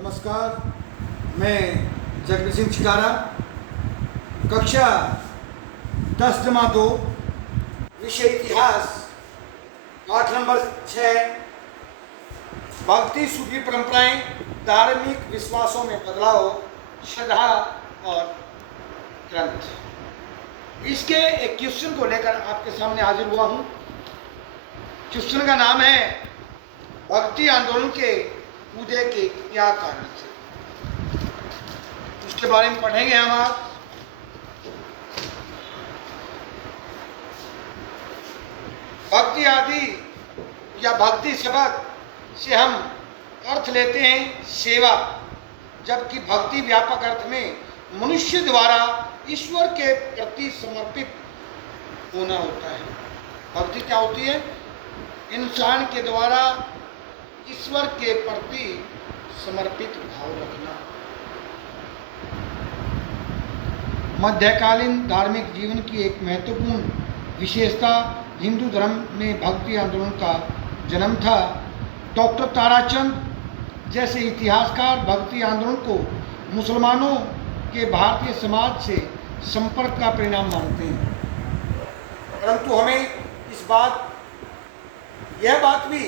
नमस्कार, मैं जगबीर सिंह चिकारा, कक्षा 10-2, विषय इतिहास, पाठ नंबर 6, भक्ति सूफी परंपराएं, धार्मिक विश्वासों में बदलाव, श्रद्धा और ग्रंथ। इसके एक क्वेश्चन को लेकर आपके सामने हाजिर हुआ हूं। क्वेश्चन का नाम है भक्ति आंदोलन के उदय के क्या कारण थे। उसके बारे में पढ़ेंगे हम आज। भक्ति आदि या भक्ति शब्द से हम अर्थ लेते हैं सेवा, जबकि भक्ति व्यापक अर्थ में मनुष्य द्वारा ईश्वर के प्रति समर्पित होना होता है। भक्ति क्या होती है? इंसान के द्वारा ईश्वर के प्रति समर्पित भाव रखना। मध्यकालीन धार्मिक जीवन की एक महत्वपूर्ण विशेषता हिंदू धर्म में भक्ति आंदोलन का जन्म था। डॉक्टर ताराचंद जैसे इतिहासकार भक्ति आंदोलन को मुसलमानों के भारतीय समाज से संपर्क का परिणाम मानते हैं, परंतु हमें यह बात भी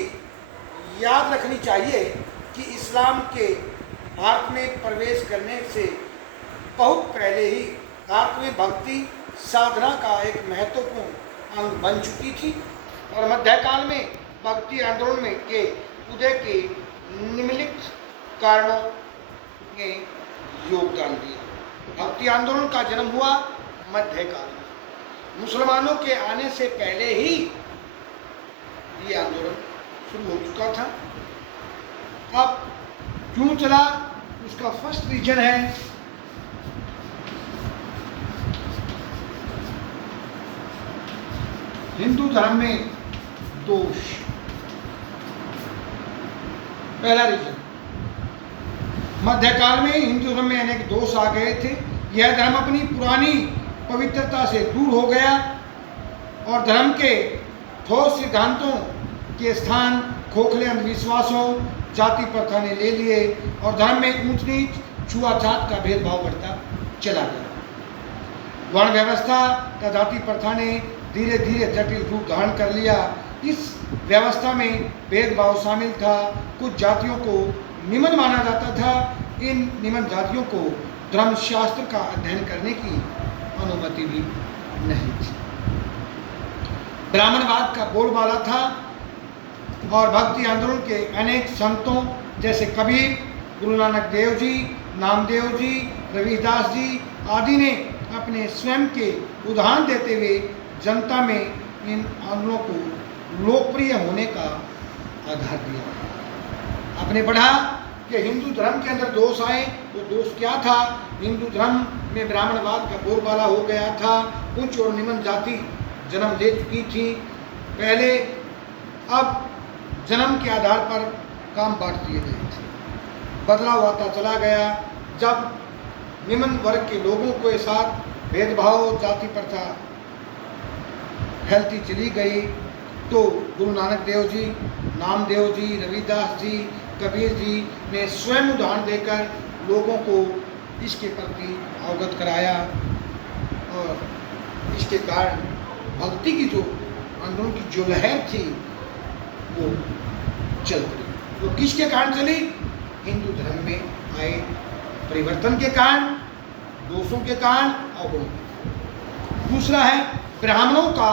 याद रखनी चाहिए कि इस्लाम के भारत में प्रवेश करने से बहुत पहले ही भारत में भक्ति साधना का एक महत्वपूर्ण अंग बन चुकी थी और मध्यकाल में भक्ति आंदोलन में के उदय के निम्नलिखित कारणों ने योगदान दिया। भक्ति आंदोलन का जन्म हुआ मध्यकाल में। मुसलमानों के आने से पहले ही ये आंदोलन शुरू हो चुका था। अब क्यों चला, उसका फर्स्ट रीजन है हिंदू धर्म में दोष। पहला रीजन, मध्यकाल में हिंदू धर्म में अनेक दोष आ गए थे। यह धर्म अपनी पुरानी पवित्रता से दूर हो गया और धर्म के ठोस सिद्धांतों के स्थान खोखले अंधविश्वासों, जाति प्रथा ने ले लिए और धर्म में ऊंच नीच, छुआछूत का भेदभाव बढ़ता चला गया। वर्ण व्यवस्था तथा जाति प्रथा ने धीरे धीरे जटिल रूप धारण कर लिया। इस व्यवस्था में भेदभाव शामिल था। कुछ जातियों को निम्न माना जाता था। इन निम्न जातियों को धर्मशास्त्र का अध्ययन करने की अनुमति भी नहीं थी। ब्राह्मणवाद का बोलबाला था और भक्ति आंदोलन के अनेक संतों जैसे कबीर, गुरु नानक देव जी, नामदेव जी, रविदास जी आदि ने अपने स्वयं के उदाहरण देते हुए जनता में इन आंदोलनों को लोकप्रिय होने का आधार दिया। आपने पढ़ा कि हिंदू धर्म के अंदर दोष आए, वो दोष क्या था? हिंदू धर्म में ब्राह्मणवाद का बोलबाला हो गया था। उच्च और निम्न जाति जन्म ले चुकी थी पहले। अब जन्म के आधार पर काम बांट दिए गए थे। बदलाव आता चला गया। जब निम्न वर्ग के लोगों के साथ भेदभाव, जाति प्रथा फैलती चली गई तो गुरु नानक देव जी, नामदेव जी, रविदास जी, कबीर जी ने स्वयं उदाहरण देकर लोगों को इसके प्रति अवगत कराया और इसके कारण भक्ति की जो आंदोलन की जो लहर थी वो चल पड़ी। वो किसके कारण चली? हिंदू धर्म में आए परिवर्तन के कारण, दोषों के कारण, अवगुणों। दूसरा है ब्राह्मणों का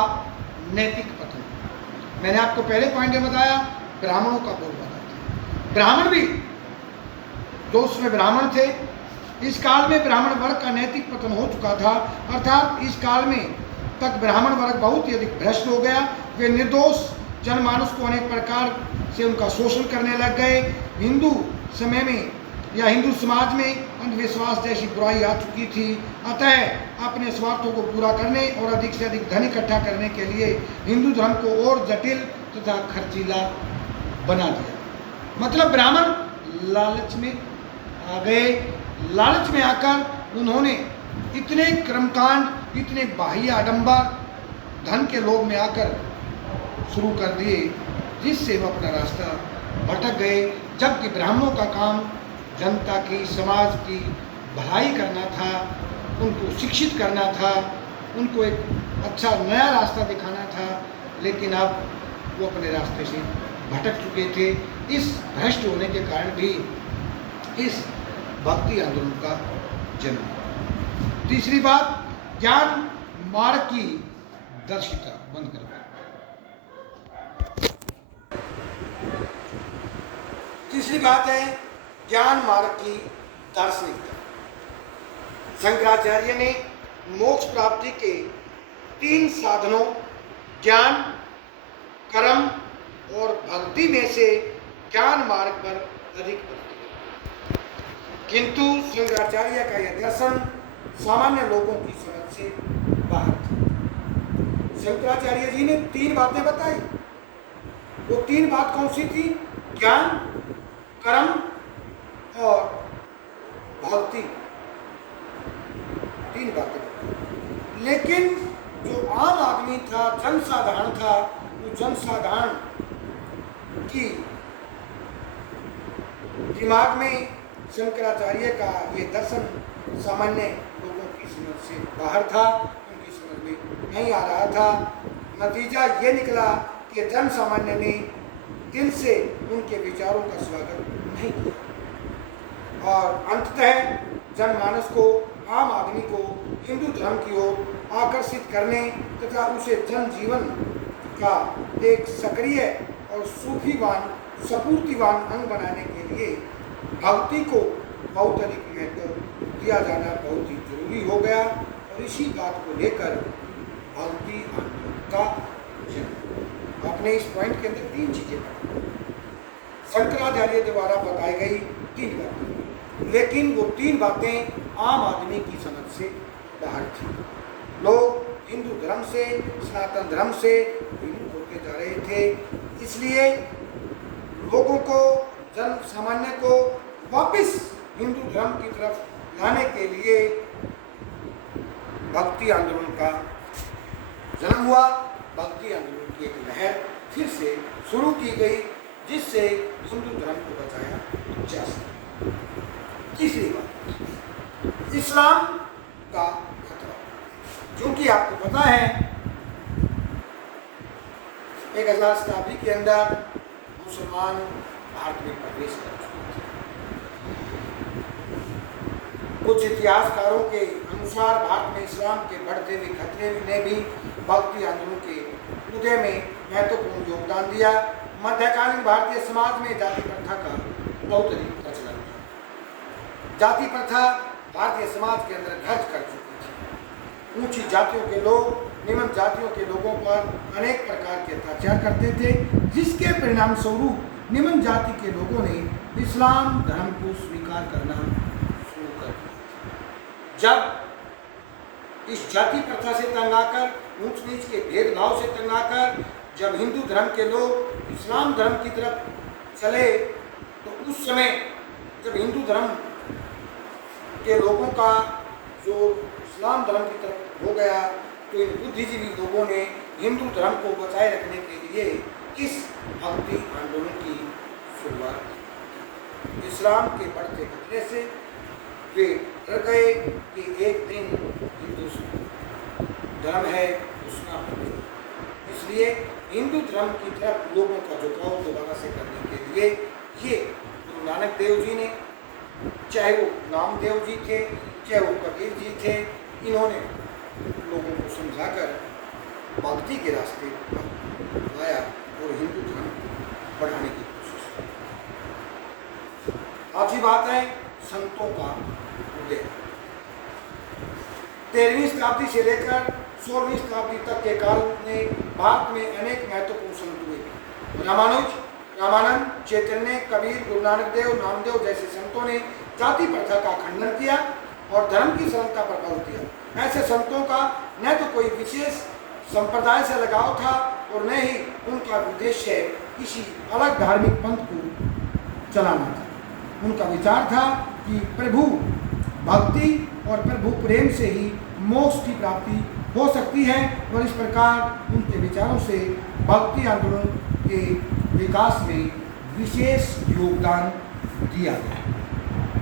नैतिक पतन। मैंने आपको पहले पॉइंट में बताया, ब्राह्मणों का बोलबाला था। ब्राह्मण भी जो उसमें ब्राह्मण थे, इस काल में ब्राह्मण वर्ग का नैतिक पतन हो चुका था। अर्थात इस काल में तक ब्राह्मण वर्ग बहुत ही अधिक भ्रष्ट हो गया। वे निर्दोष जनमानस को अनेक प्रकार से उनका शोषण करने लग गए। हिंदू समय में या हिंदू समाज में अंधविश्वास जैसी बुराई आ चुकी थी। अतः अपने स्वार्थों को पूरा करने और अधिक से अधिक धन इकट्ठा करने के लिए हिंदू धर्म को और जटिल तथा खर्चीला बना दिया। मतलब ब्राह्मण लालच में आ गए। लालच में आकर उन्होंने इतने कर्मकांड, इतने बाह्य आडंबर धन के लोभ में आकर शुरू कर दिए जिससे वो अपना रास्ता भटक गए। जबकि ब्राह्मणों का काम जनता की, समाज की भलाई करना था, उनको शिक्षित करना था, उनको एक अच्छा नया रास्ता दिखाना था, लेकिन अब वो अपने रास्ते से भटक चुके थे। इस भ्रष्ट होने के कारण भी इस भक्ति आंदोलन का जन्म। तीसरी बात, ज्ञान मार्ग की दर्शिता। बंद कर। तीसरी बात है ज्ञान मार्ग की दार्शनिकता। शंकराचार्य ने मोक्ष प्राप्ति के 3 साधनों ज्ञान, कर्म और भक्ति में से ज्ञान मार्ग पर अधिक बल दिया, किंतु शंकराचार्य का यह दर्शन सामान्य लोगों की समझ से बाहर था। शंकराचार्य जी ने 3 बातें बताई। वो 3 बात कौन सी थी? ज्ञान, कर्म और भक्ति। 3 बातें। लेकिन जो आम आदमी था, जनसाधारण था, वो जनसाधारण की दिमाग में शंकराचार्य का ये दर्शन सामान्य लोगों की समझ से बाहर था, उनकी समझ में नहीं आ रहा था। नतीजा ये निकला कि जन सामान्य ने दिल से उनके विचारों का स्वागत नहीं किया और अंततः जनमानस को, आम आदमी को हिंदू धर्म की ओर आकर्षित करने तथा उसे जनजीवन का एक सक्रिय और सूफीवान, सपूर्तिवान अंग बनाने के लिए भक्ति को बहुत अधिक महत्व दिया जाना बहुत ही जरूरी हो गया और इसी बात को लेकर भक्ति आंदोलन का जन्म। आपने इस पॉइंट के अंदर 3 चीजें पढ़ी, शंकराचार्य द्वारा बताई गई 3 बातें, लेकिन वो 3 बातें आम आदमी की समझ से बाहर थी। लोग हिंदू धर्म से, सनातन धर्म से विमुख होते जा रहे थे, इसलिए लोगों को, जन सामान्य को वापस हिंदू धर्म की तरफ लाने के लिए भक्ति आंदोलन का जन्म हुआ। भक्ति आंदोलन की एक लहर फिर से शुरू की गई जिससे हिंदू धर्म को बचाया जा सके। तीसरी बात, इस्लाम का खतरा। क्योंकि आपको पता है 1000 शताब्दी के अंदर मुसलमान भारत में प्रवेश कर चुके थे। कुछ इतिहासकारों के अनुसार भारत में इस्लाम के बढ़ते हुए खतरे ने भी भक्ति आंदोलन के उदय में महत्वपूर्ण योगदान दिया। मध्यकालीन भारतीय समाज में जाति प्रथा का बहुत अधिक प्रचलन था। जाति प्रथा भारतीय समाज के अंदर घर कर चुकी थी। ऊंची जातियों के लोग निम्न जातियों के लोगों पर अनेक प्रकार के अत्याचार करते थे, जिसके परिणाम स्वरूप निम्न जाति के लोगों ने इस्लाम धर्म को स्वीकार करना शुरू कर दिया। जब इस जाति प्रथा से तंग आकर, ऊंच नीच के भेदभाव से तंग आकर जब हिंदू धर्म के लोग इस्लाम धर्म की तरफ चले, तो उस समय जब हिंदू धर्म के लोगों का जो इस्लाम धर्म की तरफ हो गया, तो इन बुद्धिजीवी लोगों ने हिंदू धर्म को बचाए रखने के लिए इस भक्ति आंदोलन की शुरुआत की। इस्लाम के बढ़ते खतरे से वे डर गए कि एक दिन हिंदू धर्म है उसका, इसलिए हिंदू धर्म की तरफ लोगों का झुकाव दोबारा से करने के लिए ये गुरु नानक देव जी ने, चाहे वो नामदेव जी थे, चाहे वो कबीर जी थे, इन्होंने लोगों को समझाकर भक्ति के रास्ते लाया और हिंदू धर्म बढ़ाने की कोशिश की। आखिरी बात है संतों का उदय। 13वीं शताब्दी से लेकर 16वीं शताब्दी तक के काल में भारत में अनेक महत्वपूर्ण संत हुए। रामानुज, रामानंद, चैतन्य, कबीर, गुरु नानक देव, नामदेव जैसे संतों ने जाति प्रथा का खंडन किया और धर्म की सरलता पर बल दिया। ऐसे संतों का न तो कोई विशेष संप्रदाय से लगाव था और न ही उनका उद्देश्य किसी अलग धार्मिक पंथ को चलाना था। उनका विचार था कि प्रभु भक्ति और प्रभु प्रेम से ही मोक्ष की प्राप्ति हो सकती है और इस प्रकार उनके विचारों से भक्ति आंदोलन के विकास में विशेष योगदान दिया गया।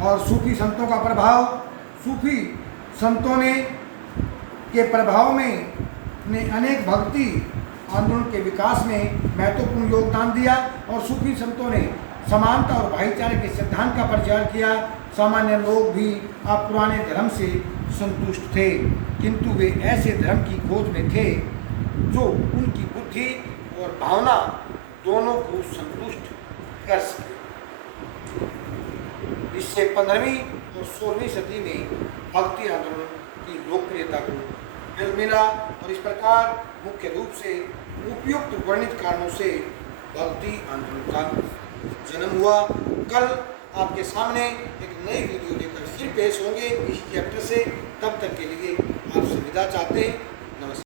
और सूफी संतों का प्रभाव, सूफी संतों ने के प्रभाव में ने अनेक भक्ति आंदोलन के विकास में महत्वपूर्ण योगदान दिया और सूफी संतों ने समानता और भाईचारे के सिद्धांत का प्रचार किया। सामान्य लोग भी अब पुराने धर्म से संतुष्ट थे, किंतु वे ऐसे धर्म की खोज में थे जो उनकी बुद्धि और भावना दोनों को संतुष्ट कर सके। इससे 15वीं और 16वीं सदी में भक्ति आंदोलन की लोकप्रियता को बल मिला और इस प्रकार मुख्य रूप से उपयुक्त वर्णित कारणों से भक्ति आंदोलन का जन्म हुआ। कल आपके सामने एक नई वीडियो लेकर फिर पेश होंगे इस चैप्टर से। तब तक के लिए आपसे विदा चाहते हैं। नमस्कार।